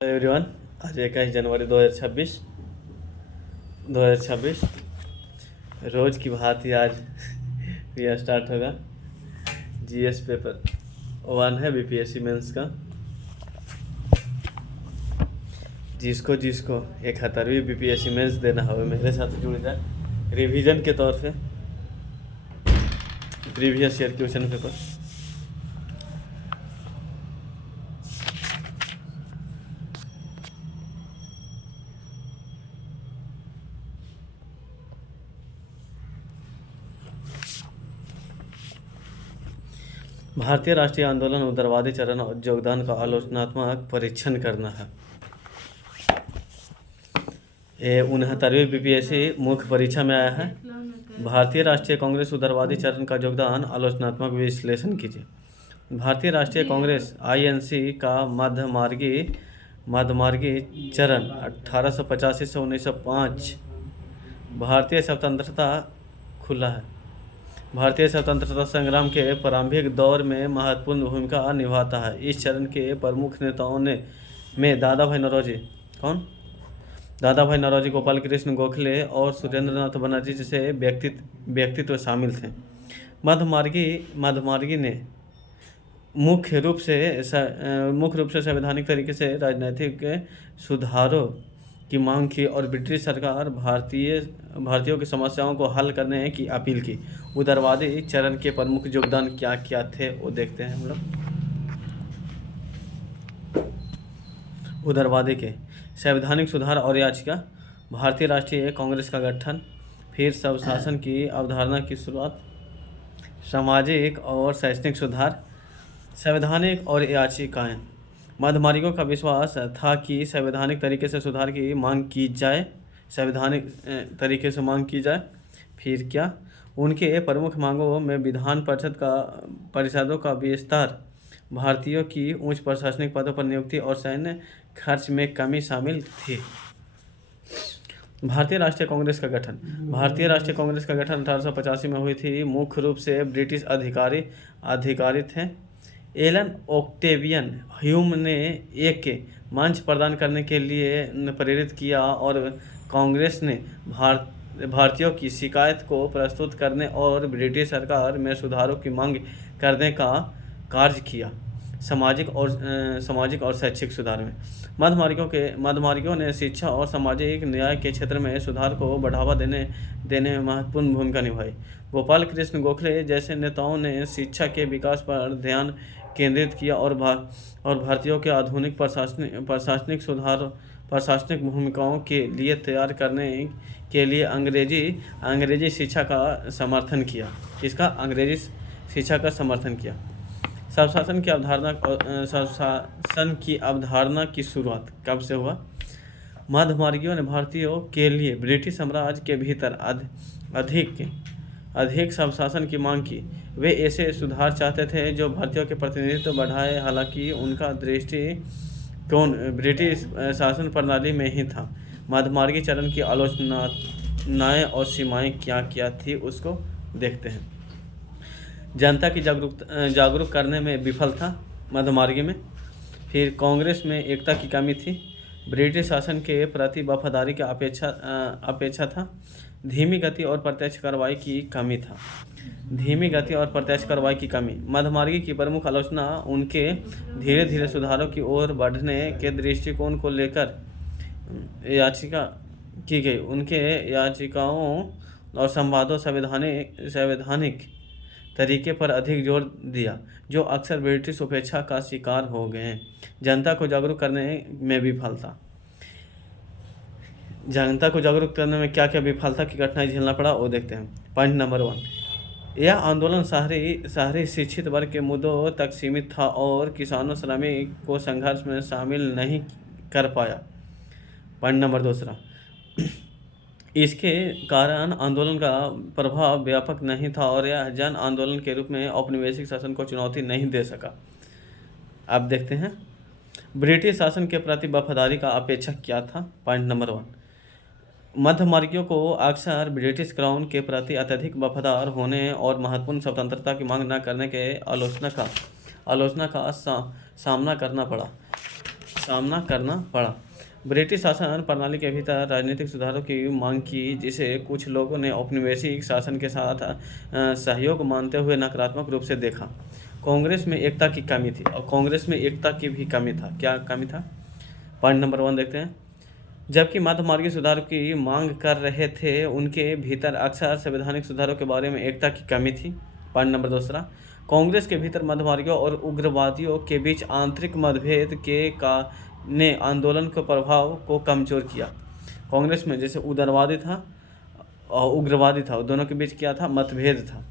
Everyone, आज 21 जनवरी 2026 रोज़ की भांति आज यह स्टार्ट होगा। जीएस पेपर 1 है बीपीएससी मेंस का। जिसको 71वीं बीपीएससी मेंस देना हो मेरे साथ जुड़ जाए। रिवीजन के तौर पे प्रीवियस ईयर क्वेश्चन पेपर भारतीय राष्ट्रीय आंदोलन उग्रवादी चरण और योगदान का आलोचनात्मक परीक्षण करना है। 69वीं बीपीएससी मुख्य परीक्षा में आया है। भारतीय राष्ट्रीय कांग्रेस उग्रवादी चरण का योगदान आलोचनात्मक विश्लेषण कीजिए। भारतीय राष्ट्रीय कांग्रेस आईएनसी का मध्यमार्गी चरण 1885 से 1905 भारतीय स्वतंत्रता खुला है। भारतीय स्वतंत्रता संग्राम के प्रारंभिक दौर में महत्वपूर्ण भूमिका निभाता है। इस चरण के प्रमुख नेताओं में दादा भाई नौरोजी, गोपाल कृष्ण गोखले और सुरेंद्रनाथ बनर्जी जैसे व्यक्तित्व शामिल थे। मध्यमार्गी ने मुख्य रूप से संवैधानिक तरीके से राजनीतिक सुधारों की मांग की और ब्रिटिश सरकार भारतीयों की समस्याओं को हल करने की अपील की। उदारवादी चरण के प्रमुख योगदान क्या क्या थे वो देखते हैं हम लोग। उदारवादी के संवैधानिक सुधार और याचिका, भारतीय राष्ट्रीय कांग्रेस का गठन, फिर स्वशासन की अवधारणा की शुरुआत, सामाजिक और शैक्षणिक सुधार, संवैधानिक और याचिकाएं। मध्यमार्गियों का विश्वास था कि संवैधानिक तरीके से सुधार की मांग की जाए। फिर क्या? उनके प्रमुख मांगों में विधान परिषदों का विस्तार, भारतीयों की उच्च प्रशासनिक पदों पर नियुक्ति और सैन्य खर्च में कमी शामिल थी। भारतीय राष्ट्रीय कांग्रेस का गठन 1885 में हुई थी। मुख्य रूप से ब्रिटिश अधिकारी थे। एलन ओक्टेवियन ह्यूम ने एक मंच प्रदान करने के लिए प्रेरित किया और कांग्रेस ने भारतीयों की शिकायत को प्रस्तुत करने और ब्रिटिश सरकार में सुधारों की मांग करने का कार्य किया। सामाजिक और शैक्षिक सुधार में मध्यमार्गियों ने शिक्षा और सामाजिक न्याय के क्षेत्र में सुधार को बढ़ावा देने में महत्वपूर्ण भूमिका निभाई। गोपाल कृष्ण गोखले जैसे नेताओं ने शिक्षा के विकास पर ध्यान केंद्रित किया और भारतीयों के आधुनिक प्रशासनिक भूमिकाओं के लिए तैयार करने के लिए अंग्रेजी शिक्षा का समर्थन किया। अंग्रेजी शिक्षा का समर्थन किया। स्वशासन की अवधारणा की शुरुआत कब से हुआ? मध्यमार्गियों ने भारतीयों के लिए ब्रिटिश साम्राज्य के भीतर अधिक स्वशासन की मांग की। वे ऐसे सुधार चाहते थे जो भारतीयों के प्रतिनिधित्व बढ़ाए। हालांकि उनका दृष्टिकोण ब्रिटिश शासन प्रणाली में ही था। मध्यमार्गी चरण की आलोचनाएं और सीमाएं क्या क्या थी उसको देखते हैं। जनता की जागरूक करने में विफल था मध्यमार्गी में। फिर कांग्रेस में एकता की कमी थी। ब्रिटिश शासन के प्रति वफादारी की अपेक्षा था। धीमी गति और प्रत्यक्ष कार्रवाई की कमी। मध्यमार्गी की प्रमुख आलोचना उनके धीरे धीरे सुधारों की ओर बढ़ने के दृष्टिकोण को लेकर याचिका की गई। उनके याचिकाओं और संवादों संवैधानिक तरीके पर अधिक जोर दिया, जो अक्सर ब्रिटिश उपेक्षा का शिकार हो गए। जनता को जागरूक करने में विफलता। जनता को जागरूक करने में क्या क्या विफलता की कठिनाई झेलना पड़ा वो देखते हैं। पॉइंट नंबर 1, यह आंदोलन शहरी शिक्षित वर्ग के मुद्दों तक सीमित था और किसानों श्रमिक को संघर्ष में शामिल नहीं कर पाया। पॉइंट नंबर 2, इसके कारण आंदोलन का प्रभाव व्यापक नहीं था और यह जन आंदोलन के रूप में औपनिवेशिक शासन को चुनौती नहीं दे सका। अब देखते हैं ब्रिटिश शासन के प्रति वफादारी का अपेक्षा क्या था। पॉइंट नंबर 1, मध्यमार्गियों को अक्सर ब्रिटिश क्राउन के प्रति अत्यधिक वफादार होने और महत्वपूर्ण स्वतंत्रता की मांग न करने के आलोचना का सामना करना पड़ा। सामना करना पड़ा। ब्रिटिश शासन प्रणाली के भीतर राजनीतिक सुधारों की मांग की, जिसे कुछ लोगों ने औपनिवेशिक शासन के साथ सहयोग मानते हुए नकारात्मक रूप से देखा। कांग्रेस में एकता की कमी थी, और कांग्रेस में एकता की भी कमी था। क्या कमी था? पॉइंट नंबर 1 देखते हैं। जबकि मध्यमार्गीय सुधार की मांग कर रहे थे, उनके भीतर अक्सर संवैधानिक सुधारों के बारे में एकता की कमी थी। पॉइंट नंबर 2, कांग्रेस के भीतर मध्यमार्गियों और उग्रवादियों के बीच आंतरिक मतभेद के ने आंदोलन के प्रभाव को कमजोर किया। कांग्रेस में जैसे उदारवादी था और उग्रवादी था, दोनों के बीच क्या था? मतभेद था।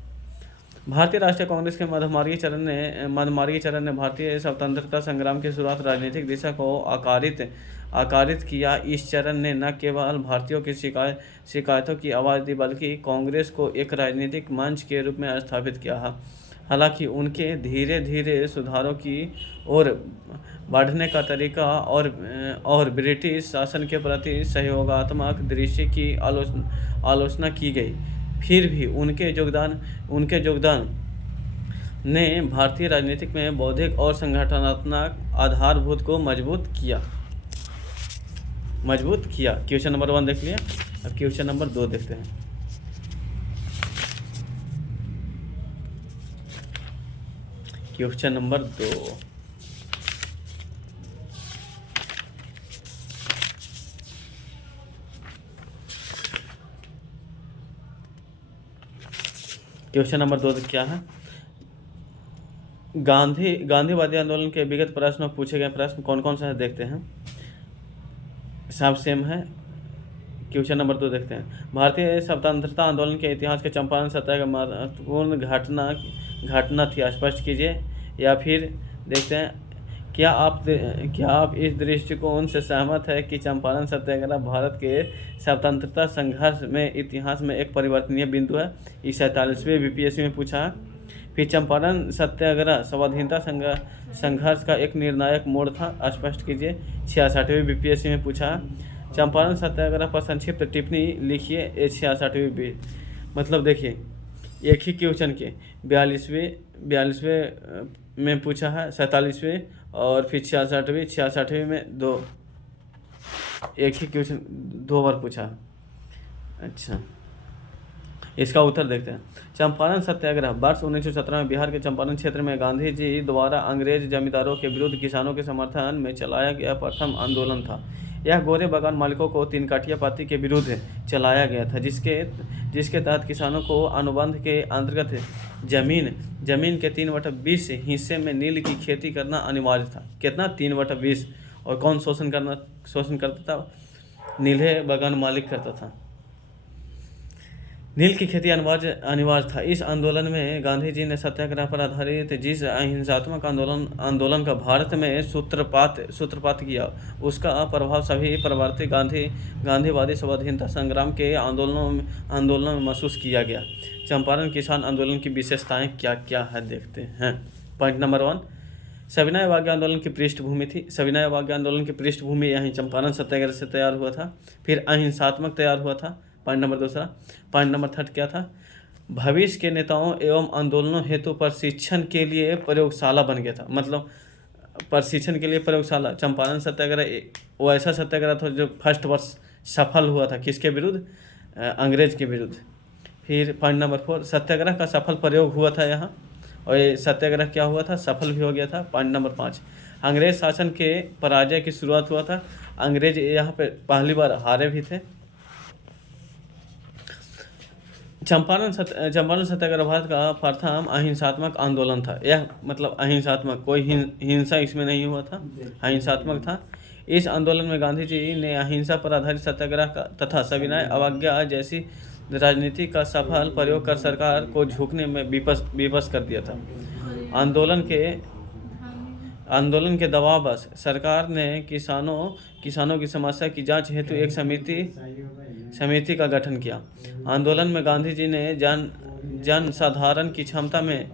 भारतीय राष्ट्रीय कांग्रेस के मध्यमार्गीय चरण ने भारतीय स्वतंत्रता संग्राम की शुरुआत राजनीतिक दिशा को आकारित किया। इस चरण ने न केवल भारतीयों की शिकायतों की आवाज़ दी, बल्कि कांग्रेस को एक राजनीतिक मंच के रूप में स्थापित किया। हालांकि उनके धीरे धीरे सुधारों की ओर बढ़ने का तरीका और ब्रिटिश शासन के प्रति सहयोगात्मक दृष्टि की आलोचना की गई, फिर भी उनके योगदान ने भारतीय राजनीतिक में बौद्धिक और संगठनात्मक आधारभूत को मजबूत किया। क्वेश्चन नंबर 1 देख लिया। अब क्वेश्चन नंबर 2 देखते हैं। क्वेश्चन नंबर 2, क्या है? गांधीवादी आंदोलन के विगत प्रश्न पूछे गए प्रश्न कौन कौन सा है देखते हैं। सब सेम है। क्वेश्चन नंबर 2 देखते हैं। भारतीय स्वतंत्रता आंदोलन के इतिहास के चंपारण सत्याग्रह महत्वपूर्ण घटना थी, स्पष्ट कीजिए। या फिर देखते हैं, क्या आप इस दृष्टिकोण से सहमत है कि चंपारण सत्याग्रह भारत के स्वतंत्रता संघर्ष में इतिहास में एक परिवर्तनीय बिंदु है? इस 47वें बीपीएससी में पूछा है। फिर चंपारण सत्याग्रह स्वाधीनता संघर्ष का एक निर्णायक मोड़ था, स्पष्ट कीजिए। 66वें बीपीएससी में पूछा है। चंपारण सत्याग्रह पर संक्षिप्त टिप्पणी लिखिए। 66वें मतलब देखिए, एक ही क्वेश्चन के 42वें में पूछा है, 47वें और फिर 66वें में दो, एक ही क्वेश्चन 2 बार पूछा है। अच्छा, इसका उत्तर देखते हैं। चंपारण सत्याग्रह वर्ष 1917 में बिहार के चंपारण क्षेत्र में गांधी जी द्वारा अंग्रेज जमींदारों के विरुद्ध किसानों के समर्थन में चलाया गया प्रथम आंदोलन था। यह गोरे बागान मालिकों को 3 काठिया पाती के विरुद्ध चलाया गया था, जिसके तहत किसानों को अनुबंध के अंतर्गत जमीन के 3/20 हिस्से में नील की खेती करना अनिवार्य था। कितना? 3/20। और कौन शोषण करता था? नीले बागान मालिक करता था। नील की खेती अनिवार्य था। इस आंदोलन में गांधी जी ने सत्याग्रह पर आधारित जिस अहिंसात्मक आंदोलन का भारत में सूत्रपात किया, उसका प्रभाव सभी प्रवर्ती गांधीवादी स्वाधीनता संग्राम के आंदोलनों में महसूस किया गया। चंपारण किसान आंदोलन की विशेषताएं क्या क्या है देखते हैं। पॉइंट नंबर 1, सविनय अवज्ञा आंदोलन की पृष्ठभूमि थी। सविनय अवज्ञा आंदोलन की पृष्ठभूमि यहीं चंपारण सत्याग्रह से तैयार हुआ था, फिर अहिंसात्मक तैयार हुआ था। Point number 2। पॉइंट नंबर 3 क्या था? भविष्य के नेताओं एवं आंदोलनों हेतु प्रशिक्षण के लिए प्रयोगशाला बन गया था। मतलब प्रशिक्षण के लिए प्रयोगशाला। चंपारण सत्याग्रह वो ऐसा सत्याग्रह था जो फर्स्ट वर्ष सफल हुआ था। किसके विरुद्ध? अंग्रेज के विरुद्ध। फिर पॉइंट नंबर 4, सत्याग्रह का सफल प्रयोग हुआ था यहाँ, और ये सत्याग्रह क्या हुआ था? सफल भी हो गया था। पॉइंट नंबर 5, अंग्रेज शासन के पराजय की शुरुआत हुआ था। अंग्रेज यहाँ पे पहली बार हारे भी थे। चंपारण सत्याग्रह भारत का प्रथम अहिंसात्मक आंदोलन था। यह मतलब अहिंसात्मक, कोई हिंसा इसमें नहीं हुआ था, अहिंसात्मक था। इस आंदोलन में गांधी जी ने अहिंसा पर आधारित सत्याग्रह तथा सविनय अवज्ञा जैसी राजनीति का सफल प्रयोग कर सरकार को झुकने में विवश कर दिया था। आंदोलन के दबाव बस सरकार ने किसानों की समस्या की जांच हेतु एक समिति का गठन किया। आंदोलन में गांधी जी ने जन साधारण की क्षमता में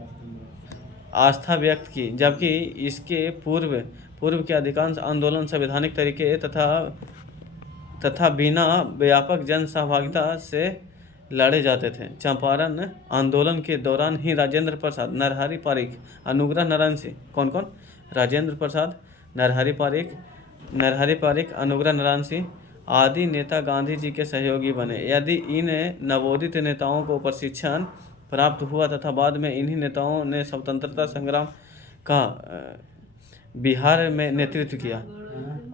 आस्था व्यक्त की, जबकि इसके पूर्व के अधिकांश आंदोलन संवैधानिक तरीके तथा बिना व्यापक जन सहभागिता से लड़े जाते थे। चंपारण आंदोलन के दौरान ही राजेंद्र प्रसाद, नरहरि पारिख, अनुग्रह नारायण सिंह, कौन? राजेंद्र प्रसाद, नरहरि पारिख, नरहरि पारिक, अनुग्रह नारायण सिंह आदि नेता गांधी जी के सहयोगी बने। यदि इन नवोदित नेताओं को प्रशिक्षण प्राप्त हुआ तथा बाद में इन्हीं नेताओं ने स्वतंत्रता संग्राम का बिहार में नेतृत्व किया।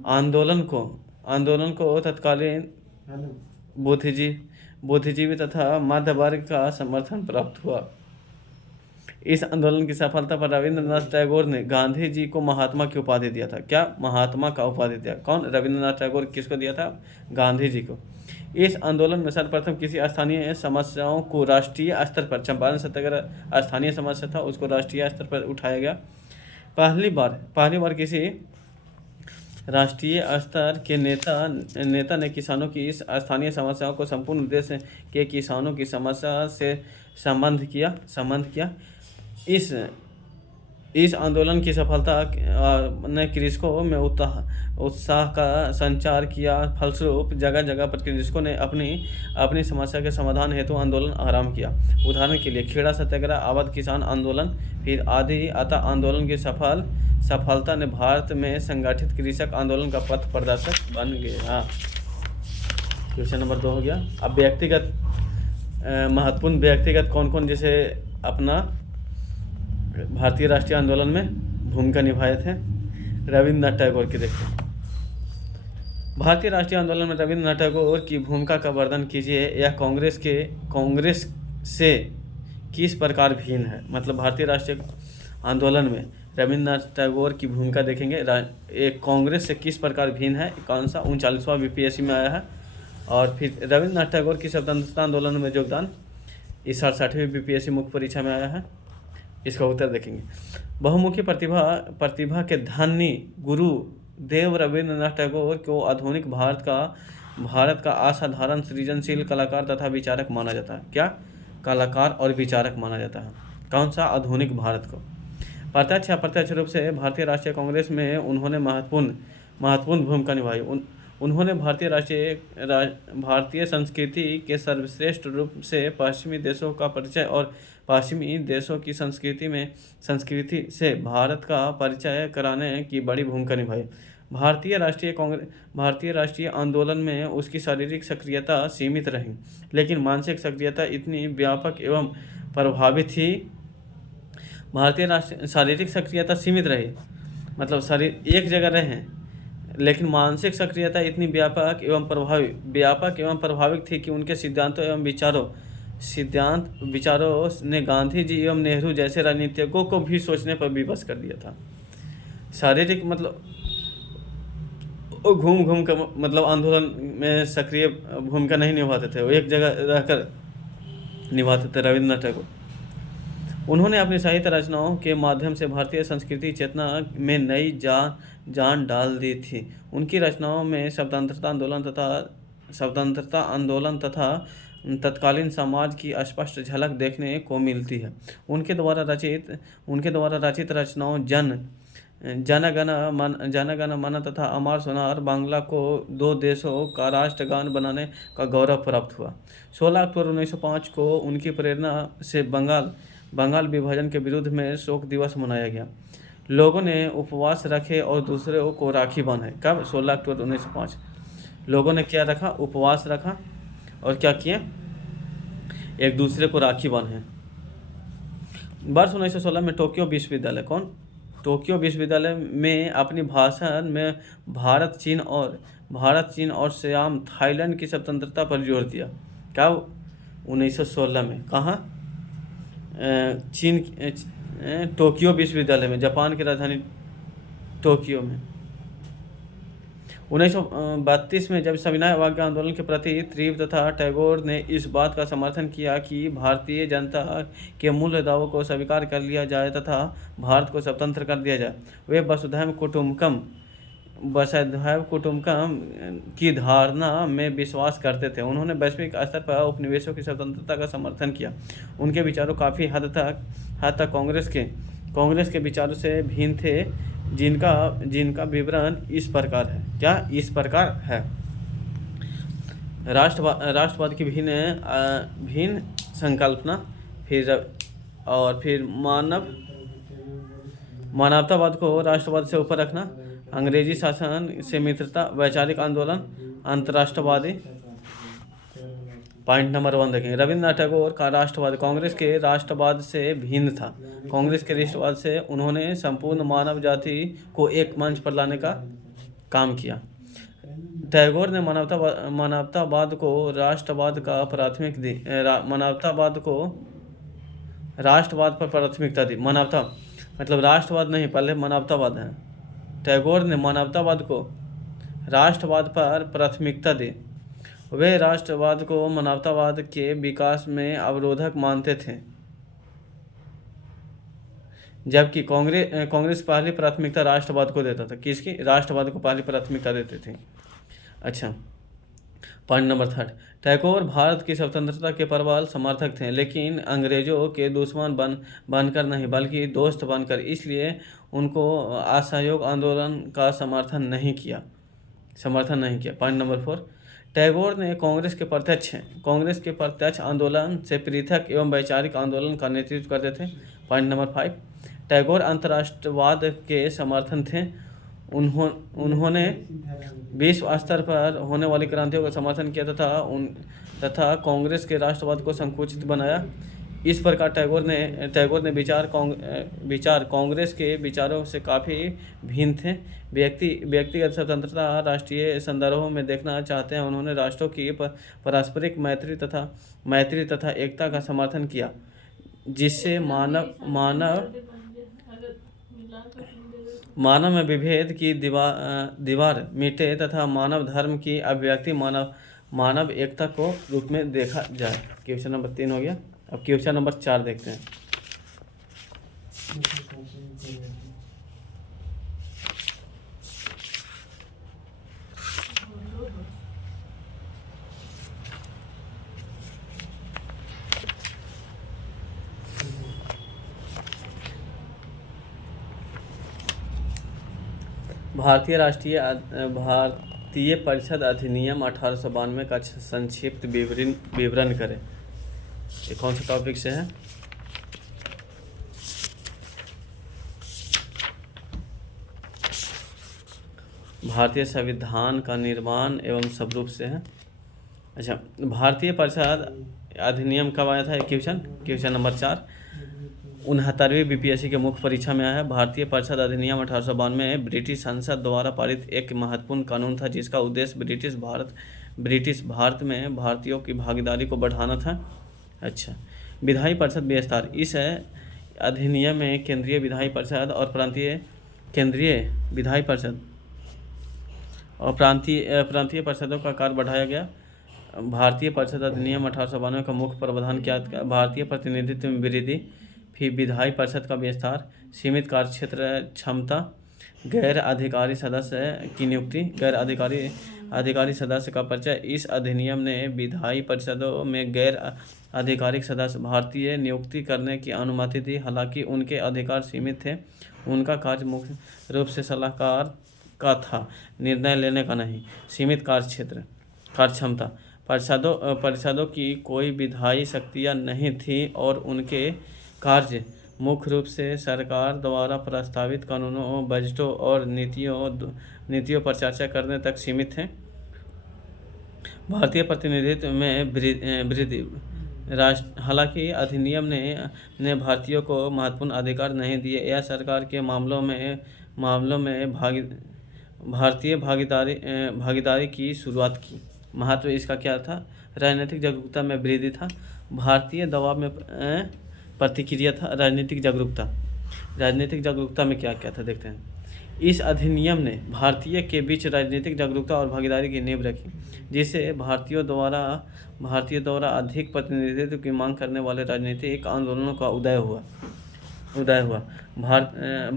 आंदोलन को तत्कालीन बुद्धिजीवी तथा मध्य वर्ग का समर्थन प्राप्त हुआ। इस आंदोलन की सफलता पर रविंद्रनाथ टैगोर ने गांधी जी को महात्मा की उपाधि दिया था। क्या? महात्मा का उपाधि दिया। कौन? रविंद्रनाथ टैगोर। किसको दिया था? गांधी जी को। इस आंदोलन में सर्वप्रथम किसी स्थानीय समस्याओं को राष्ट्रीय स्तर पर, चंपारण सत्याग्रह स्थानीय समस्या था, उसको राष्ट्रीय स्तर पर उठाया गया। पहली बार किसी राष्ट्रीय स्तर के नेता ने किसानों की इस स्थानीय समस्याओं को संपूर्ण देश के किसानों की समस्या से संबंध किया। इस आंदोलन की सफलता ने कृषकों में उत्साह का संचार किया। फलस्वरूप जगह जगह पर कृषकों ने अपनी समस्या के समाधान हेतु आंदोलन आरंभ किया। उदाहरण के लिए खेड़ा सत्याग्रह, अवध किसान आंदोलन, फिर आदि अतः आंदोलन की सफलता ने भारत में संगठित कृषक आंदोलन का पथ प्रदर्शक बन गया। क्वेश्चन नंबर 2 हो गया। अब व्यक्तिगत महत्वपूर्ण व्यक्तिगत कौन जैसे अपना भारतीय राष्ट्रीय आंदोलन में भूमिका निभाए थे? रविंद्रनाथ टैगोर की देखिए। भारतीय राष्ट्रीय आंदोलन में रविंद्रनाथ टैगोर की भूमिका का वर्णन कीजिए। यह कांग्रेस से किस प्रकार भिन्न है? मतलब भारतीय राष्ट्रीय आंदोलन में रविंद्रनाथ टैगोर की भूमिका देखेंगे। एक कांग्रेस से किस प्रकार भिन्न है? कौन सा? 39वां बीपीएससी में आया है। और फिर रविंद्रनाथ टैगोर की स्वतंत्रता आंदोलन में योगदान इस 67वीं बीपीएससी मुख्य परीक्षा में आया है। इसका उत्तर देखेंगे। बहुमुखी प्रतिभा के धनी गुरु देव रविंद्रनाथ टैगोर को आधुनिक भारत का असाधारण सृजनशील कलाकार तथा विचारक माना जाता है। क्या? कलाकार और विचारक माना जाता है। कौन सा? आधुनिक भारत को। प्रत्यक्ष अप्रत्यक्ष रूप से भारतीय राष्ट्रीय कांग्रेस में उन्होंने महत्वपूर्ण भूमिका निभाई। उन्होंने भारतीय संस्कृति के सर्वश्रेष्ठ रूप से पश्चिमी देशों का परिचय और पश्चिमी देशों की संस्कृति से भारत का परिचय कराने की बड़ी भूमिका निभाई। भारतीय राष्ट्रीय आंदोलन में उसकी शारीरिक सक्रियता सीमित रही, लेकिन मानसिक सक्रियता इतनी व्यापक एवं प्रभावी थी। भारतीय शारीरिक सक्रियता सीमित रही, मतलब शरीर एक जगह रहे, लेकिन मानसिक सक्रियता इतनी व्यापक एवं प्रभाविक थी कि उनके सिद्धांतों विचारों ने गांधी जी एवं नेहरू जैसे राजनीतिज्ञों को भी सोचने पर विवश कर दिया था। शारीरिक मतलब घूम कर मतलब आंदोलन में सक्रिय भूमिका नहीं निभाते थे, वो एक जगह रहकर निभाते थे। रविंद्रनाथ टैगोर उन्होंने अपनी साहित्य रचनाओं के माध्यम से भारतीय संस्कृति चेतना में नई जान डाल दी थी। उनकी रचनाओं में स्वतंत्रता आंदोलन तथा तत्कालीन समाज की स्पष्ट झलक देखने को मिलती है। उनके द्वारा रचित रचनाओं जनगण मन तथा अमर सोनार बांग्ला को 2 देशों का राष्ट्रगान बनाने का गौरव प्राप्त हुआ। 16 अक्टूबर 1905 को उनकी प्रेरणा से बंगाल विभाजन के विरुद्ध में शोक दिवस मनाया गया। लोगों ने उपवास रखे और दूसरों को राखी बांधे। कब? 16 अक्टूबर 1905। लोगों ने क्या रखा? उपवास रखा और क्या किए? एक दूसरे को राखी बांधे। वर्ष 1916 में टोक्यो विश्वविद्यालय में अपनी भाषण में भारत, चीन और सियाम थाईलैंड की स्वतंत्रता पर जोर दिया। कब? 1916 में। कहाँ? टोक्यो विश्वविद्यालय में, जापान की राजधानी टोक्यो में। 1932 में जब सविनय अवज्ञा आंदोलन के प्रति तीव्र था, टैगोर ने इस बात का समर्थन किया कि भारतीय जनता के मूल दावों को स्वीकार कर लिया जाए तथा भारत को स्वतंत्र कर दिया जाए। वे वसुधैव कुटुम्बकम की धारणा में विश्वास करते थे। उन्होंने वैश्विक स्तर पर उपनिवेशों की स्वतंत्रता का समर्थन किया। उनके विचारों काफ़ी हद तक कांग्रेस के विचारों से भिन्न थे, जिनका विवरण इस प्रकार है। क्या इस प्रकार है? राष्ट्रवाद की भिन्न संकल्पना, फिर मानवतावाद को राष्ट्रवाद से ऊपर रखना, अंग्रेजी शासन से मित्रता, वैचारिक आंदोलन, अंतर्राष्ट्रवादी। पॉइंट नंबर 1 देखें, रविंद्रनाथ टैगोर का राष्ट्रवाद कांग्रेस के राष्ट्रवाद से भिन्न था। कांग्रेस के राष्ट्रवाद से उन्होंने संपूर्ण मानव जाति को एक मंच पर लाने का काम किया। टैगोर ने मानवतावाद को राष्ट्रवाद का प्राथमिक दी, मानवतावाद को राष्ट्रवाद पर प्राथमिकता दी। मानवता मतलब राष्ट्रवाद नहीं, पहले मानवतावाद है। टैगोर ने मानवतावाद को राष्ट्रवाद पर प्राथमिकता दी। वे राष्ट्रवाद को मानवतावाद के विकास में अवरोधक मानते थे, जबकि कांग्रेस पहली प्राथमिकता राष्ट्रवाद को देता था। किसकी? राष्ट्रवाद को पहली प्राथमिकता देते थे। अच्छा, पॉइंट नंबर 3, टैगोर भारत की स्वतंत्रता के प्रबल समर्थक थे, लेकिन अंग्रेजों के दुश्मन बनकर नहीं बल्कि दोस्त बनकर। इसलिए उनको असहयोग आंदोलन का समर्थन नहीं किया। पॉइंट नंबर 4, टैगोर ने कांग्रेस के प्रत्यक्ष आंदोलन से पृथक एवं वैचारिक आंदोलन का नेतृत्व करते थे। पॉइंट नंबर 5, टैगोर अंतर्राष्ट्रवाद के समर्थन थे। उन्होंने विश्व स्तर पर होने वाली क्रांतियों का समर्थन किया तथा कांग्रेस के राष्ट्रवाद को संकुचित बनाया। इस प्रकार टैगोर ने विचार कांग्रेस के विचारों से काफ़ी भिन्न थे। व्यक्तिगत स्वतंत्रता राष्ट्रीय संदर्भों में देखना चाहते हैं। उन्होंने राष्ट्रों की पारस्परिक मैत्री तथा एकता का समर्थन किया, जिससे मानव में विभेद की दीवार मिटे तथा मानव धर्म की अभिव्यक्ति मानव एकता को रूप में देखा जाए। क्वेश्चन नंबर 3 हो गया। अब क्वेश्चन नंबर 4 देखते हैं। भारतीय परिषद अधिनियम 1892 का संक्षिप्त विवरण करें। ये कौन सा टॉपिक से है? भारतीय संविधान का निर्माण एवं स्वरूप से है। अच्छा, भारतीय परिषद अधिनियम कब आया था? क्वेश्चन नंबर 4 69वीं बीपीएससी के मुख्य परीक्षा में आया है। भारतीय परिषद अधिनियम 1892 में ब्रिटिश संसद द्वारा पारित एक महत्वपूर्ण कानून था, जिसका उद्देश्य ब्रिटिश भारत में भारतीयों की भागीदारी को बढ़ाना था। अच्छा, विधायी परिषद विस्तार। इस अधिनियम में केंद्रीय विधायी परिषद और प्रांतीय परिषदों का कार्य बढ़ाया गया। भारतीय परिषद अधिनियम 1892 का मुख्य प्रावधान क्या था? भारतीय प्रतिनिधित्व में वृद्धि, फिर विधायी परिषद का विस्तार, सीमित कार्यक्षेत्र क्षमता, गैर अधिकारी सदस्य की नियुक्ति, अधिकारी सदस्य का परिचय। इस अधिनियम ने विधायी परिषदों में गैर आधिकारिक सदस्य भारतीय नियुक्ति करने की अनुमति दी। हालांकि उनके अधिकार सीमित थे। उनका कार्य मुख्य रूप से सलाहकार का था, निर्णय लेने का नहीं। सीमित कार्य क्षमता। परिषदों की कोई विधायी शक्तियाँ नहीं थी और उनके कार्य मुख्य रूप से सरकार द्वारा प्रस्तावित कानूनों, बजटों और नीतियों पर चर्चा करने तक सीमित हैं। भारतीय प्रतिनिधित्व में वृद्धि। हालांकि अधिनियम ने भारतीयों को महत्वपूर्ण अधिकार नहीं दिए। यह सरकार के मामलों में भारतीय भागीदारी की शुरुआत की। महत्व इसका क्या था? राजनीतिक जागरूकता में वृद्धि था। भारतीय दबाव में प्रतिक्रिया था। राजनीतिक जागरूकता में क्या क्या था देखते हैं। इस अधिनियम ने भारतीय के बीच राजनीतिक जागरूकता और भागीदारी की नींव रखी, जिससे भारतीयों द्वारा अधिक प्रतिनिधित्व की मांग करने वाले राजनीतिक आंदोलनों का उदय हुआ।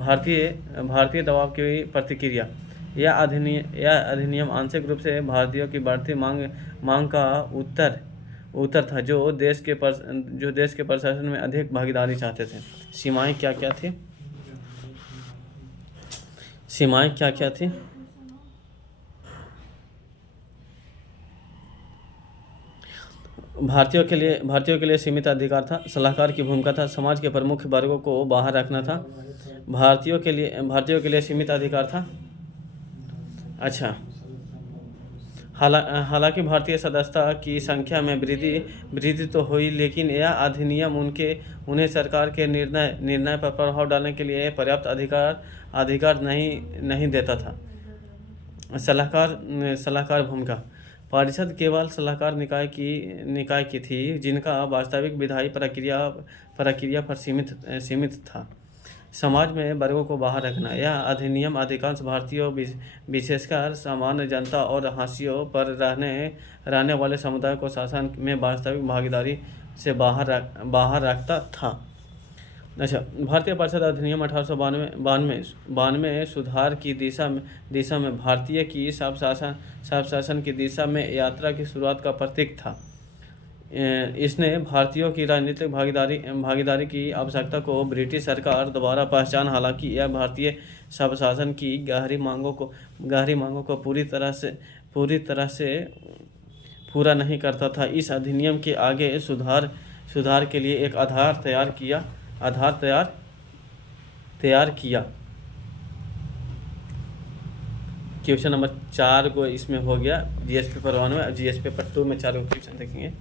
भारतीय दबाव की प्रतिक्रिया। यह अधिनियम आंशिक रूप से भारतीयों की बढ़ती मांग का उत्तर था, जो देश के प्रशासन में अधिक भागीदारी चाहते थे। सीमाएं क्या क्या थी? भारतीयों के लिए सीमित अधिकार था। सलाहकार की भूमिका था। समाज के प्रमुख वर्गों को बाहर रखना था। भारतीयों के लिए सीमित अधिकार था। अच्छा, हालांकि भारतीय सदस्यता की संख्या में वृद्धि वृद्धि तो हुई, लेकिन यह अधिनियम उन्हें सरकार के निर्णय निर्णय पर प्रभाव डालने के लिए पर्याप्त अधिकार अधिकार नहीं देता था। सलाहकार सलाहकार भूमिका। परिषद केवल सलाहकार निकाय की थी, जिनका वास्तविक विधायी प्रक्रिया प्रक्रिया पर सीमित था। समाज में वर्गों को बाहर रखना। यह अधिनियम अधिकांश भारतीयों, विशेषकर सामान्य जनता और हाशियों पर रहने वाले समुदाय को शासन में वास्तविक भागीदारी से बाहर रखता था। अच्छा, भारतीय परिषद अधिनियम 1892 सुधार की दिशा में भारतीय की सब शासन की दिशा में यात्रा की शुरुआत का प्रतीक था। इसने भारतीयों की राजनीतिक भागीदारी की आवश्यकता को ब्रिटिश सरकार द्वारा पहचान, हालांकि यह भारतीय स्वशासन की गहरी मांगों को पूरी तरह से पूरा नहीं करता था। इस अधिनियम के आगे सुधार के लिए एक आधार तैयार किया। क्वेश्चन नंबर 4 को इसमें हो गया जीएस पेपर 1 में। जीएस पेपर 2 में 4 को क्वेश्चन देखेंगे।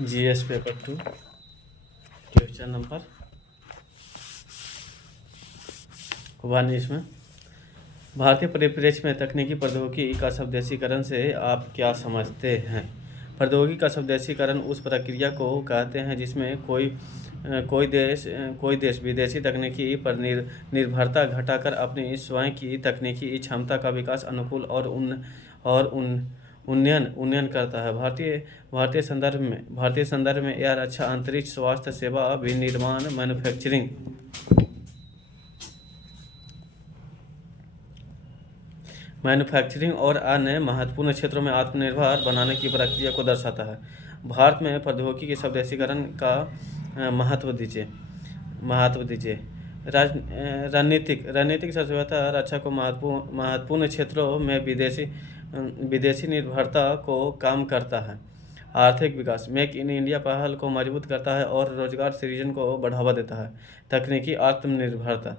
जीएस पेपर 2 क्वेश्चन नंबर 1 इसमें। भारतीय परिप्रेक्ष्य में तकनीकी प्रौद्योगिकी का स्वदेशीकरण से आप क्या समझते हैं? प्रौद्योगिकी का स्वदेशीकरण उस प्रक्रिया को कहते हैं जिसमें कोई देश विदेशी तकनीकी पर निर्भरता घटाकर अपनी स्वयं की तकनीकी क्षमता का विकास, अनुकूल और उन्नयन करता है। भारतीय संदर्भ में यह रक्षा, अंतरिक्ष, स्वास्थ्य सेवा, विनिर्माण, मैन्युफैक्चरिंग और अन्य महत्वपूर्ण क्षेत्रों में आत्मनिर्भर बनाने की प्रक्रिया को दर्शाता है। भारत में प्रौद्योगिकी के स्वदेशीकरण का महत्व दीजिए। रणनीतिक सचेतनता रक्षा को महत्वपूर्ण क्षेत्रों में विदेशी निर्भरता को कम करता है। आर्थिक विकास, मेक इन इंडिया पहल को मजबूत करता है और रोजगार सृजन को बढ़ावा देता है। तकनीकी आत्मनिर्भरता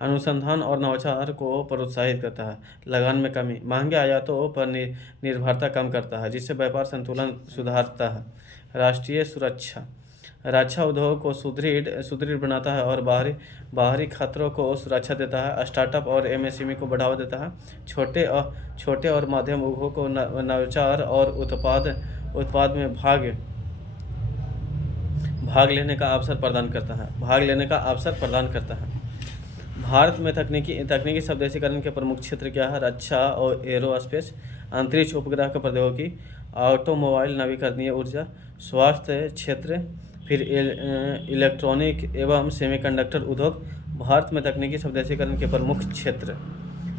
अनुसंधान और नवाचार को प्रोत्साहित करता है। लगान में कमी, महंगे आयातों पर निर्भरता कम करता है, जिससे व्यापार संतुलन सुधारता है। राष्ट्रीय सुरक्षा रक्षा उद्योग को सुदृढ़ बनाता है और बाहरी खतरों को सुरक्षा देता है। स्टार्टअप और एमएसएमई को बढ़ावा देता है। छोटे और मध्यम उद्योग को नवाचार और उत्पाद में भाग लेने का अवसर प्रदान करता है। भारत में तकनीकी स्वदेशीकरण के प्रमुख क्षेत्र क्या है? रक्षा और एरोस्पेस, अंतरिक्ष उपग्रह का प्रौद्योगिकी, ऑटोमोबाइल, नवीकरणीय ऊर्जा, स्वास्थ्य क्षेत्र, फिर इलेक्ट्रॉनिक एवं सेमीकंडक्टर उद्योग। भारत में तकनीकी स्वदेशीकरण के प्रमुख क्षेत्र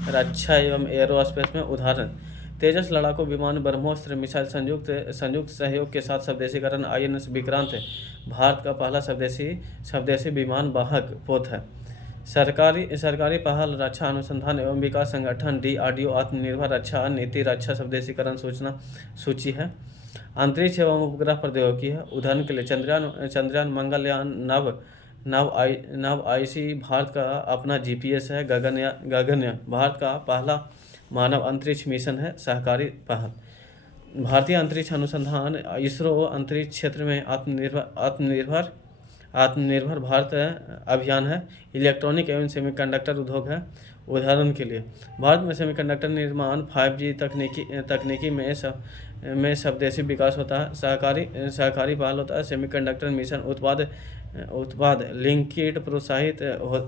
रक्षा एवं एरोस्पेस में उदाहरण तेजस लड़ाकू विमान, ब्रह्मोस्त्र मिसाइल संयुक्त सहयोग के साथ स्वदेशीकरण। INS विक्रांत भारत का पहला स्वदेशी विमान वाहक पोत है। सरकारी पहल रक्षा अनुसंधान एवं विकास संगठन DRDO आत्मनिर्भर रक्षा नीति रक्षा स्वदेशीकरण सूची है। अंतरिक्ष एवं उपग्रह प्रौद्योगिकी है। उदाहरण के लिए चंद्रयान, मंगलयान, नव IC भारत का अपना GPS है। गगनयान भारत का पहला मानव अंतरिक्ष मिशन है। सहकारी पहल भारतीय अंतरिक्ष अनुसंधान ISRO अंतरिक्ष क्षेत्र में आत्मनिर्भर भारत अभियान है। इलेक्ट्रॉनिक एवं सेमीकंडक्टर उद्योग है। उदाहरण के लिए भारत में सेमीकंडक्टर निर्माण 5G तकनीकी में स्वदेशी विकास होता है। सहकारी पहल होता है। सेमीकंडक्टर मिशन उत्पाद लिंकेड प्रोत्साहित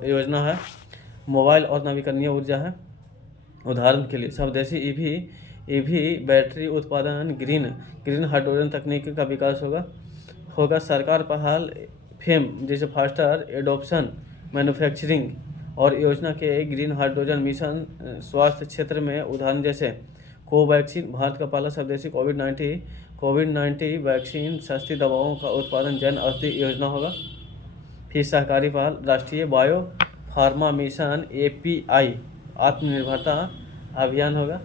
योजना है। मोबाइल और नवीकरणीय ऊर्जा है। उदाहरण के लिए स्वदेशी ईवी बैटरी उत्पादन, ग्रीन हाइड्रोजन तकनीक का विकास होगा। सरकार पहल फेम जैसे फास्टर एडोप्शन मैन्युफैक्चरिंग और योजना के ग्रीन हाइड्रोजन मिशन, स्वास्थ्य क्षेत्र में उदाहरण जैसे कोवैक्सीन, भारत का पहला स्वदेशी कोविड-19 वैक्सीन, सस्ती दवाओं का उत्पादन, जन औषधि योजना होगा। फिर सहकारी पहल, राष्ट्रीय बायो फार्मा मिशन API आत्मनिर्भरता अभियान होगा।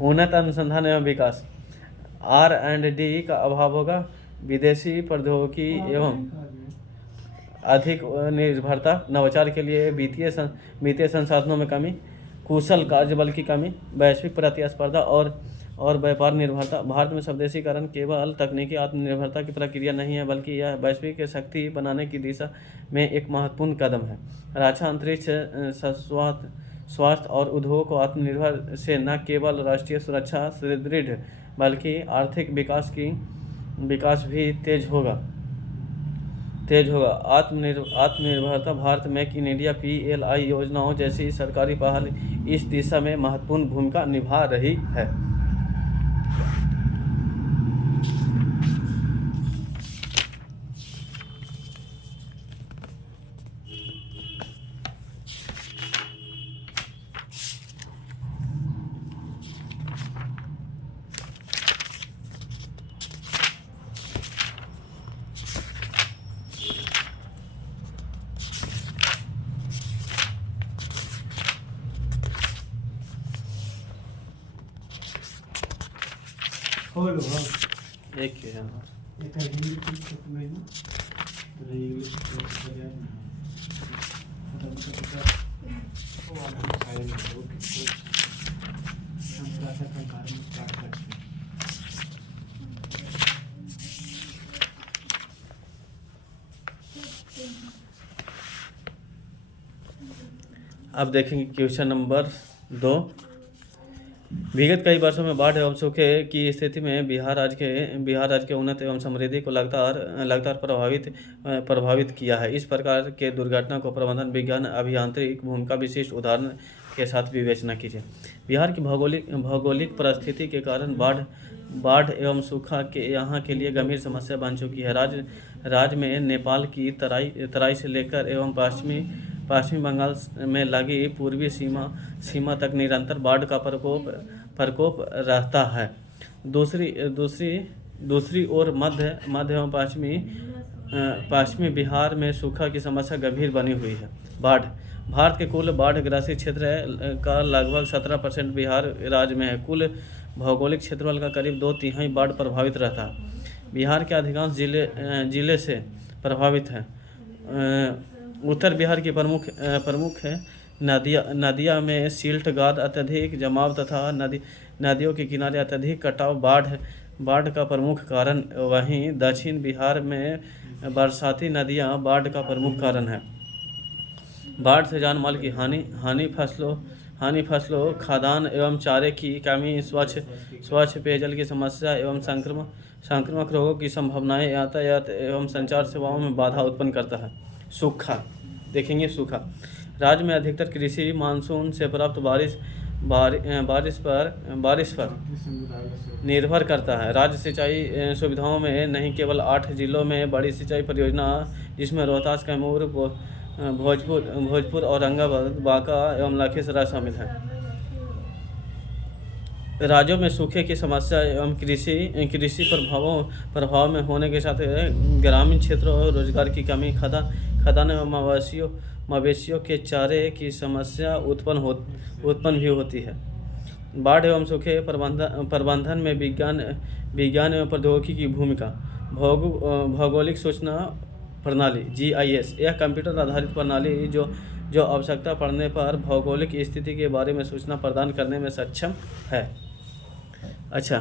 उन्नत अनुसंधान एवं विकास, R&D का अभाव होगा। विदेशी प्रौद्योगिकी एवं अधिक निर्भरता, नवाचार के लिए वित्तीय संसाधनों में कमी, कुशल कार्यबल की कमी, वैश्विक प्रतिस्पर्धा और व्यापार निर्भरता। भारत में स्वदेशीकरण केवल तकनीकी आत्मनिर्भरता की प्रक्रिया नहीं है, बल्कि यह वैश्विक शक्ति बनाने की दिशा में एक महत्वपूर्ण कदम है। रक्षा, अंतरिक्ष, स्वास्थ्य और उद्योग को आत्मनिर्भर से न केवल राष्ट्रीय सुरक्षा सुदृढ़ बल्कि आर्थिक विकास भी तेज होगा। आत्मनिर्भरता, Bharat make in India PLI योजनाओं जैसी सरकारी पहल इस दिशा में महत्वपूर्ण भूमिका निभा रही है। खोलो एक ही है। एक हिंदी की में ना तो इंग्लिश को पढ़ा ना मतलब वो वाला फाइल है वो किसको हम थोड़ा सा कंकार में स्टार्ट करते हैं। अब देखेंगे क्वेश्चन नंबर 2। विगत कई वर्षों में बाढ़ एवं सूखे की स्थिति में बिहार राज्य के उन्नति एवं समृद्धि को लगातार प्रभावित किया है। इस प्रकार के दुर्घटना को प्रबंधन विज्ञान अभियांत्रिक भूमिका विशिष्ट उदाहरण के साथ विवेचना कीजिए। बिहार की भौगोलिक परिस्थिति के कारण बाढ़ एवं सूखा के यहाँ के लिए गंभीर समस्या बन चुकी है। राज्य में नेपाल की तराई से लेकर एवं पश्चिमी बंगाल में लगी पूर्वी सीमा तक निरंतर बाढ़ का प्रकोप रहता है। दूसरी ओर मध्य एवं पश्चिमी बिहार में सूखा की समस्या गंभीर बनी हुई है। बाढ़, भारत के कुल बाढ़ ग्रसित क्षेत्र का लगभग 17% बिहार राज्य में है। कुल भौगोलिक क्षेत्रफल का करीब 2/3 बाढ़ प्रभावित रहता है। बिहार के अधिकांश जिले से प्रभावित हैं। उत्तर बिहार की प्रमुख है नदियाँ में सिल्ट गाद अत्यधिक जमाव तथा नदियों के किनारे अत्यधिक कटाव बाढ़ का प्रमुख कारण। वहीं दक्षिण बिहार में बरसाती नदियाँ बाढ़ का प्रमुख कारण है। बाढ़ से जान माल की हानि फसलों, खाद्यान्न एवं चारे की कमी, स्वच्छ पेयजल की समस्या एवं संक्रामक रोगों की संभावनाएं, यातायात एवं संचार सेवाओं में बाधा उत्पन्न करता है। सूखा, देखेंगे सूखा, राज्य में अधिकतर कृषि मानसून से प्राप्त बारिश पर निर्भर करता है। राज्य सिंचाई सुविधाओं में नहीं केवल 8 जिलों में बड़ी सिंचाई परियोजना जिसमें रोहतास, कैमूर, भोजपुर, औरंगाबाद, बांका एवं लखीसराय शामिल हैं। राज्यों में सूखे की समस्या एवं कृषि प्रभाव में होने के साथ ग्रामीण क्षेत्रों और रोजगार की कमी, खदान एवं मवेशियों के चारे की समस्या उत्पन्न भी होती है। बाढ़ एवं सूखे प्रबंधन में विज्ञान एवं प्रौद्योगिकी की भूमिका। भौगोलिक सूचना प्रणाली GIS, यह कंप्यूटर आधारित प्रणाली जो आवश्यकता पड़ने पर भौगोलिक स्थिति के बारे में सूचना प्रदान करने में सक्षम है। अच्छा,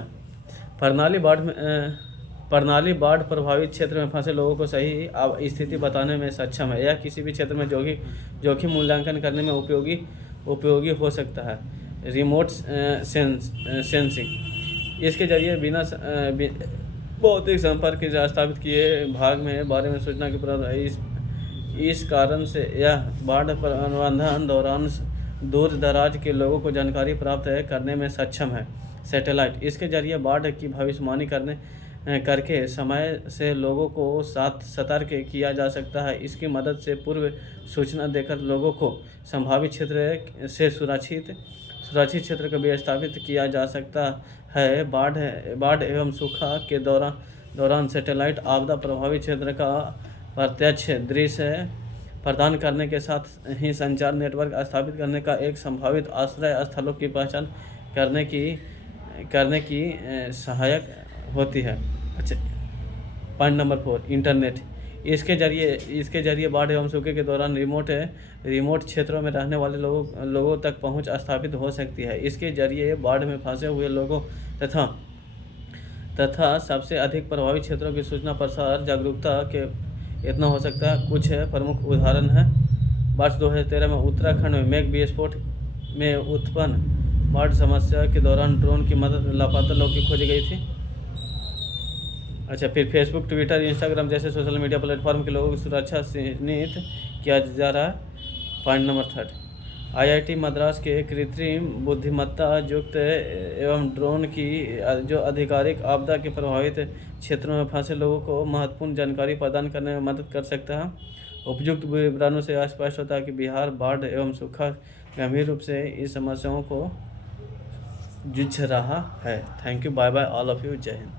प्रणाली बाढ़ प्रभावित क्षेत्र में फंसे लोगों को सही स्थिति बताने में सक्षम है। यह किसी भी क्षेत्र में जोखिम मूल्यांकन करने में उपयोगी हो सकता है। रिमोट सेंसिंग, इसके जरिए बिना भौतिक संपर्क के स्थापित किए भाग में बारे में सूचना की प्राप्ति। इस कारण से यह बाढ़ प्रबंधन दौरान दूर दराज के लोगों को जानकारी प्राप्त करने में सक्षम है। सैटेलाइट, इसके जरिए बाढ़ की भविष्यवाणी करके समय से लोगों को सतर्क किया जा सकता है। इसकी मदद से पूर्व सूचना देकर लोगों को संभावित क्षेत्र से सुरक्षित क्षेत्र को विस्थापित किया जा सकता है। बाढ़ एवं सूखा के दौरान सैटेलाइट आपदा प्रभावित क्षेत्र का प्रत्यक्ष दृश्य प्रदान करने के साथ ही संचार नेटवर्क स्थापित करने का एक संभावित आश्रय स्थलों की पहचान करने की सहायक होती है। अच्छा, पॉइंट नंबर 4, इंटरनेट। इसके जरिए बाढ़ एवं सूखे के दौरान रिमोट क्षेत्रों में रहने वाले लोगों तक पहुंच स्थापित हो सकती है। इसके जरिए बाढ़ में फंसे हुए लोगों तथा सबसे अधिक प्रभावित क्षेत्रों की सूचना प्रसार जागरूकता के इतना हो सकता है। कुछ प्रमुख उदाहरण हैं। वर्ष 2013 में उत्तराखंड में मेघ विस्फोट में उत्पन्न बाढ़ समस्या के दौरान ड्रोन की मदद लापता लोगों की खोजी गई थी। अच्छा, फिर फेसबुक, ट्विटर, इंस्टाग्राम जैसे सोशल मीडिया प्लेटफॉर्म के लोगों की सुरक्षा सुनिश्चित किया जा रहा है। पॉइंट नंबर 3, IIT मद्रास के कृत्रिम बुद्धिमत्ता युक्त एवं ड्रोन की जो आधिकारिक आपदा के प्रभावित क्षेत्रों में फंसे लोगों को महत्वपूर्ण जानकारी प्रदान करने में मदद कर सकता है। उपयुक्त विवरणों से स्पष्ट होता है कि बिहार बाढ़ एवं सूखा गंभीर रूप से इस समस्याओं को जूझ रहा है। Thank you, bye bye all of you, जय हिंद।